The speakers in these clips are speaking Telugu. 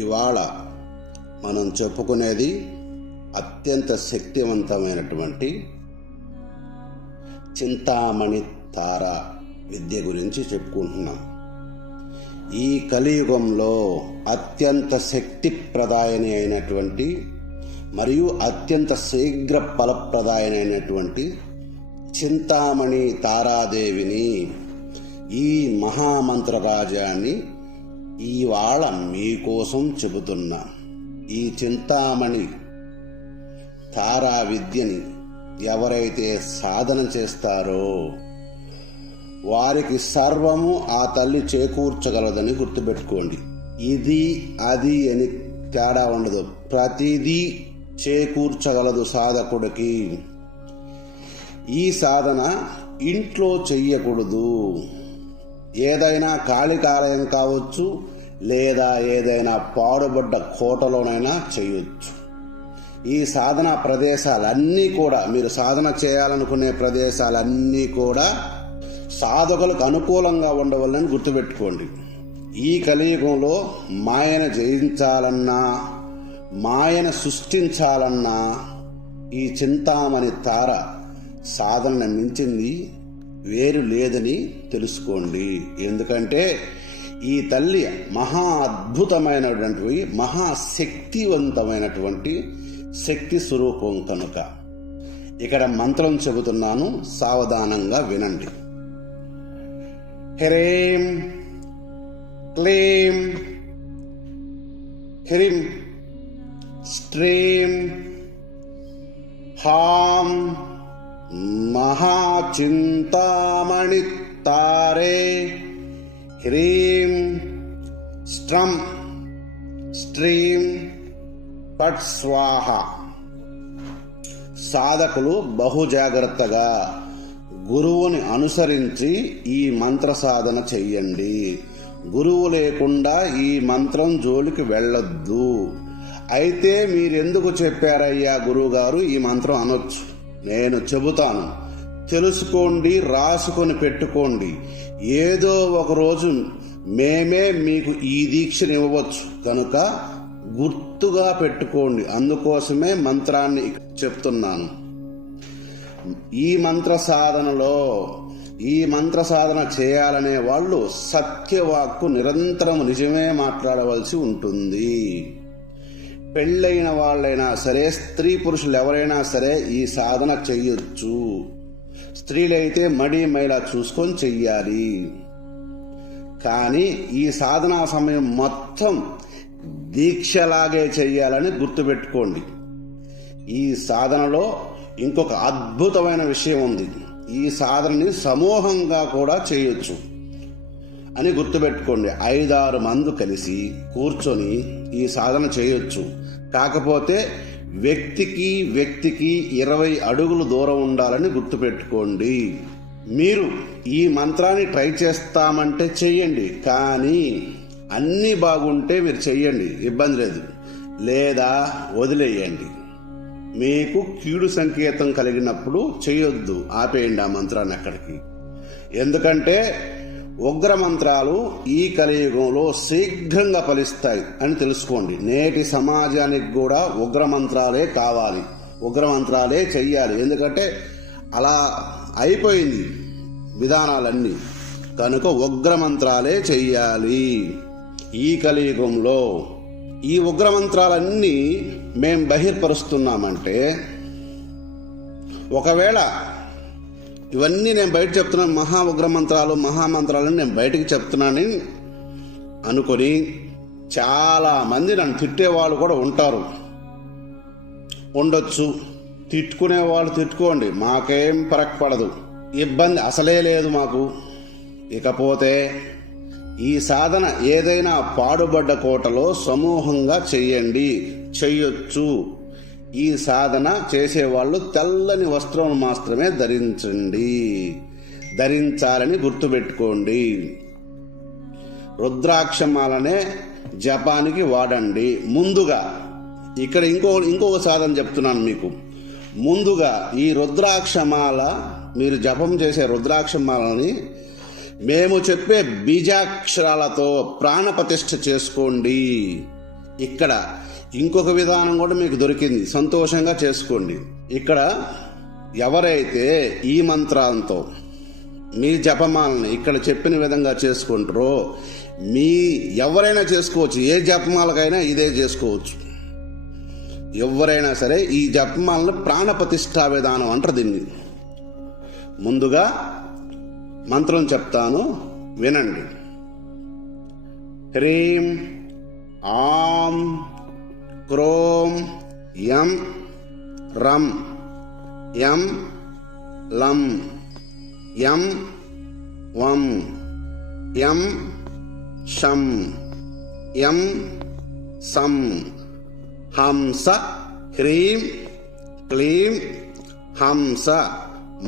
ఇవాళ మనం చెప్పుకునేది అత్యంత శక్తివంతమైనటువంటి చింతామణి తార విద్య గురించి చెప్పుకుంటున్నాం. ఈ కలియుగంలో అత్యంత శక్తిప్రదాయని అయినటువంటి మరియు అత్యంత శీఘ్ర ఫలప్రదాయని అయినటువంటి చింతామణి తారాదేవిని, ఈ మహామంత్రరాజాన్ని ఇవాళ మీకోసం చెబుతున్నా. ఈ చింతామణి తారా విద్యని ఎవరైతే సాధన చేస్తారో వారికి సర్వము ఆ తల్లి చేకూర్చగలదని గుర్తుపెట్టుకోండి. ఇది అది అని తేడా ఉండదు, ప్రతిదీ చేకూర్చగలదు సాధకుడికి. ఈ సాధన ఇంట్లో చెయ్యకూడదు. ఏదైనా కాళికాలయం కావచ్చు, లేదా ఏదైనా పాడుబడ్డ కోటలోనైనా చేయొచ్చు. ఈ సాధన ప్రదేశాలన్నీ కూడా, మీరు సాధన చేయాలనుకునే ప్రదేశాలన్నీ కూడా సాధకులకు అనుకూలంగా ఉండవాలని గుర్తుపెట్టుకోండి. ఈ కలియుగంలో మాయను జయించాలన్నా, మాయను సృష్టించాలన్నా ఈ చింతామణి తార సాధనను మించింది వేరు లేదని తెలుసుకోండి. ఎందుకంటే ఈ తల్లి మహా అద్భుతమైనటువంటి, మహాశక్తివంతమైనటువంటి శక్తి స్వరూపం కనుక. ఇక్కడ మంత్రం చెబుతున్నాను, సావధానంగా వినండి. హ్రీం క్లీం హ్రీం స్ట్రీం హాం మహాచింతామణి తారే హ్రీం స్ట్రం స్ట్రీం పట్ స్వాహ. సాధకులు బహుజాగ్రత్తగా గురువుని అనుసరించి ఈ మంత్ర సాధన చెయ్యండి. గురువు లేకుండా ఈ మంత్రం జోలికి వెళ్ళొద్దు. అయితే మీరెందుకు చెప్పారయ్యా గురువుగారు ఈ మంత్రం అనొచ్చు. నేను చెబుతాను, తెలుసుకోండి, రాసుకొని పెట్టుకోండి. ఏదో ఒకరోజు మేమే మీకు ఈ దీక్షను ఇవ్వవచ్చు కనుక గుర్తుగా పెట్టుకోండి. అందుకోసమే మంత్రాన్ని చెప్తున్నాను. ఈ మంత్ర సాధనలో, ఈ మంత్ర సాధన చేయాలనే వాళ్ళు సత్యవాక్కు నిరంతరం నిజమే మాట్లాడవలసి ఉంటుంది. పెళ్ళైన వాళ్ళైనా సరే, స్త్రీ పురుషులు ఎవరైనా సరే ఈ సాధన చెయ్యొచ్చు. స్త్రీలైతే మడి మైలా చూసుకొని చెయ్యాలి. కానీ ఈ సాధనా సమయం మొత్తం దీక్షలాగే చెయ్యాలని గుర్తుపెట్టుకోండి. ఈ సాధనలో ఇంకొక అద్భుతమైన విషయం ఉంది. ఈ సాధనని సమూహంగా కూడా చేయొచ్చు అని గుర్తుపెట్టుకోండి. 5-6 మంది కలిసి కూర్చొని ఈ సాధన చేయొచ్చు. కాకపోతే వ్యక్తికి 20 అడుగులు దూరం ఉండాలని గుర్తుపెట్టుకోండి. మీరు ఈ మంత్రాన్ని ట్రై చేస్తామంటే చెయ్యండి, కానీ అన్నీ బాగుంటే మీరు చెయ్యండి, ఇబ్బంది లేదు. లేదా వదిలేయండి. మీకు కీడు సంకేతం కలిగినప్పుడు చేయొద్దు, ఆపేయండి ఆ మంత్రాన్ని అక్కడికి. ఎందుకంటే ఉగ్ర మంత్రాలు ఈ కలియుగంలో శీఘ్రంగా ఫలిస్తాయి అని తెలుసుకోండి. నేటి సమాజానికి కూడా ఉగ్ర మంత్రాలే కావాలి, ఉగ్ర మంత్రాలే చెయ్యాలి. ఎందుకంటే అలా అయిపోయింది విధానాలన్నీ కనుక ఉగ్ర మంత్రాలే చెయ్యాలి. ఈ కలియుగంలో ఈ ఉగ్ర మంత్రాలన్నీ మేం బహిర్పరుస్తున్నామంటే, ఒకవేళ ఇవన్నీ నేను బయట చెప్తున్నాను, మహా ఉగ్ర మంత్రాలు మహామంత్రాలని నేను బయటికి చెప్తున్నానని అనుకొని చాలా మంది నన్ను తిట్టేవాళ్ళు కూడా ఉంటారు, ఉండొచ్చు. తిట్టుకునేవాళ్ళు తిట్టుకోండి, మాకేం ఫరక్ పడదు, ఇబ్బంది అసలే లేదు మాకు. ఇకపోతే ఈ సాధన ఏదైనా పాడుబడ్డ కోటలో సమూహంగా చెయ్యండి, చెయ్యొచ్చు. ఈ సాధన చేసేవాళ్ళు తెల్లని వస్త్రం మాత్రమే ధరించాలని గుర్తుపెట్టుకోండి. రుద్రాక్షమాలనే జపానికి వాడండి. ముందుగా ఇక్కడ ఇంకొక సాధన చెప్తున్నాను మీకు. ముందుగా ఈ రుద్రాక్షమాల, మీరు జపం చేసే రుద్రాక్షమాలని మేము చెప్పే బీజాక్షరాలతో ప్రాణప్రతిష్ఠ చేసుకోండి. ఇక్కడ ఇంకొక విధానం కూడా మీకు దొరికింది, సంతోషంగా చేసుకోండి. ఇక్కడ ఎవరైతే ఈ మంత్రాలతో మీ జపమాలని ఇక్కడ చెప్పిన విధంగా చేసుకుంటారో ఎవరైనా చేసుకోవచ్చు. ఏ జపమాలకైనా ఇదే చేసుకోవచ్చు. ఎవరైనా సరే ఈ జపమాలను ప్రాణప్రతిష్ఠా విధానం అంటారు దీన్ని. ముందుగా మంత్రం చెప్తాను, వినండి. హ్రీం ఆం క్రోం యం రం యం లం యం వం యం శం యం సం హంస హ్రీం క్లీం హంస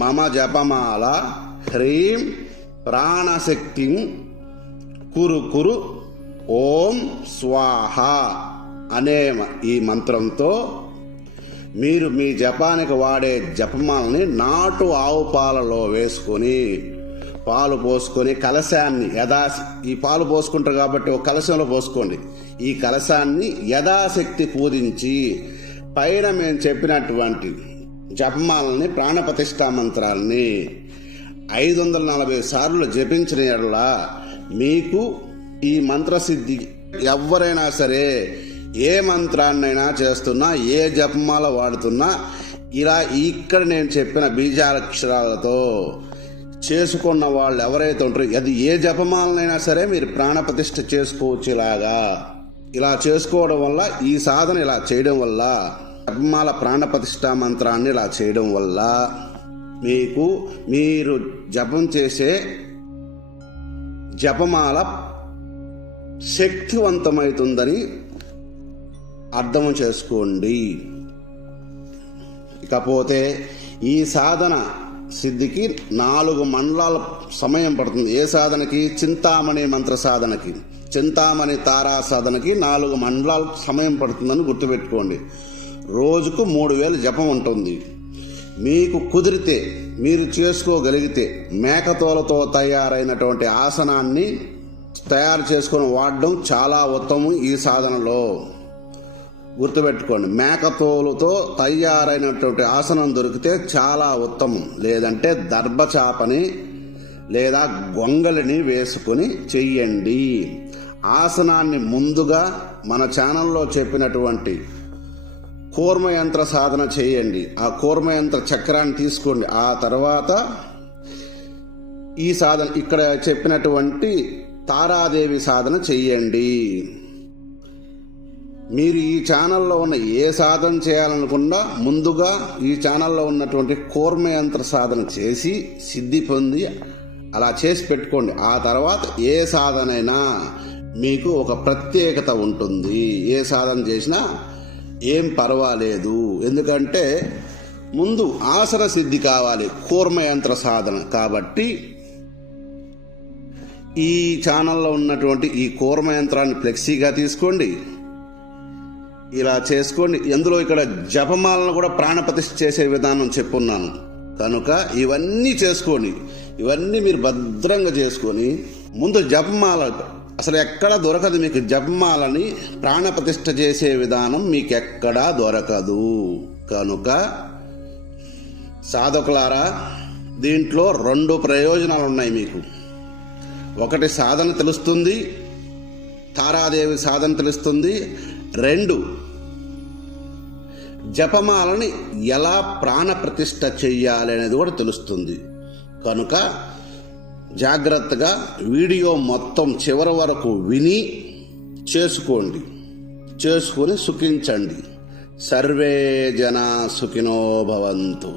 మమ జపమాల హ్రీం ప్రాణశక్తి కురు కురు ఓం స్వాహ అనే ఈ మంత్రంతో మీరు మీ జపానికి వాడే జపమాలని నాటు ఆవు పాలలో వేసుకొని పాలు పోసుకొని కలశాన్ని ఈ పాలు పోసుకుంటారు కాబట్టి ఒక కలశంలో పోసుకోండి. ఈ కలశాన్ని యథాశక్తి పూజించి పైన మేము చెప్పినటువంటి జపమాలని ప్రాణప్రతిష్ఠా మంత్రాలని 540 సార్లు జపించిన యెడల మీకు ఈ మంత్రసిద్ధి, ఎవరైనా సరే ఏ మంత్రాన్నైనా చేస్తున్నా, ఏ జపమాల వాడుతున్నా, ఇలా ఇక్కడ నేను చెప్పిన బీజాక్షరాలతో చేసుకున్న వాళ్ళు ఎవరైతే ఉంటారో అది ఏ జపమాలనైనా సరే మీరు ప్రాణప్రతిష్ఠ చేసుకోవచ్చు. ఇలా చేసుకోవడం వల్ల, ఈ సాధన ఇలా చేయడం వల్ల, జపమాల ప్రాణప్రతిష్ఠా మంత్రాన్ని ఇలా చేయడం వల్ల మీకు మీరు జపం చేసే జపమాల శక్తివంతమవుతుందని అర్థం చేసుకోండి. ఇకపోతే ఈ సాధన సిద్ధికి 4 మండలాల సమయం పడుతుంది. ఏ సాధనకి? చింతామణి మంత్ర సాధనకి, చింతామణి తారా సాధనకి 4 మండలాలు సమయం పడుతుందని గుర్తుపెట్టుకోండి. రోజుకు 3000 జపం ఉంటుంది. మీకు కుదిరితే, మీరు చేసుకోగలిగితే మేకతోలతో తయారైనటువంటి ఆసనాన్ని తయారు చేసుకొని వాడడం చాలా ఉత్తమం. ఈ సాధనలో గుర్తుపెట్టుకోండి, మేకతోలుతో తయారైనటువంటి ఆసనం దొరికితే చాలా ఉత్తమం. లేదంటే దర్భచాపని లేదా గొంగలిని వేసుకొని చెయ్యండి. ఆసనాన్ని ముందుగా మన ఛానల్లో చెప్పినటువంటి కూర్మయంత్ర సాధన చేయండి. ఆ కూర్మయంత్ర చక్రాన్ని తీసుకోండి. ఆ తర్వాత ఈ సాధన, ఇక్కడ చెప్పినటువంటి తారాదేవి సాధన చెయ్యండి. మీరు ఈ ఛానల్లో ఉన్న ఏ సాధన చేయాలనుకున్నా ముందుగా ఈ ఛానల్లో ఉన్నటువంటి కూర్మయంత్ర సాధన చేసి సిద్ధి పొంది అలా చేసి పెట్టుకోండి. ఆ తర్వాత ఏ సాధనైనా మీకు ఒక ప్రత్యేకత ఉంటుంది. ఏ సాధన చేసినా ఏం పర్వాలేదు. ఎందుకంటే ముందు ఆసన సిద్ధి కావాలి, కూర్మయంత్ర సాధన. కాబట్టి ఈ ఛానల్లో ఉన్నటువంటి ఈ కూర్మయంత్రాన్ని ఫ్లెక్సీగా తీసుకోండి, ఇలా చేసుకోండి. ఎందులో ఇక్కడ జపమాలను కూడా ప్రాణప్రతిష్ఠ చేసే విధానం చెప్పున్నాను కనుక ఇవన్నీ చేసుకోండి. ఇవన్నీ మీరు భద్రంగా చేసుకొని ముందు జపమాల అసలు ఎక్కడా దొరకదు మీకు. జపమాలని ప్రాణప్రతిష్ఠ చేసే విధానం మీకు ఎక్కడా దొరకదు. కనుక సాధకులారా, దీంట్లో 2 ప్రయోజనాలు ఉన్నాయి మీకు. ఒకటి, సాధన తెలుస్తుంది, తారాదేవి సాధన తెలుస్తుంది. 2, జపమాలని ఎలా ప్రాణప్రతిష్ఠ చెయ్యాలి అనేది కూడా తెలుస్తుంది. కనుక జాగ్రత్తగా వీడియో మొత్తం చివరి వరకు విని చేసుకోండి, చేసుకొని సుఖించండి. సర్వే జనా సుఖినో భవంతు.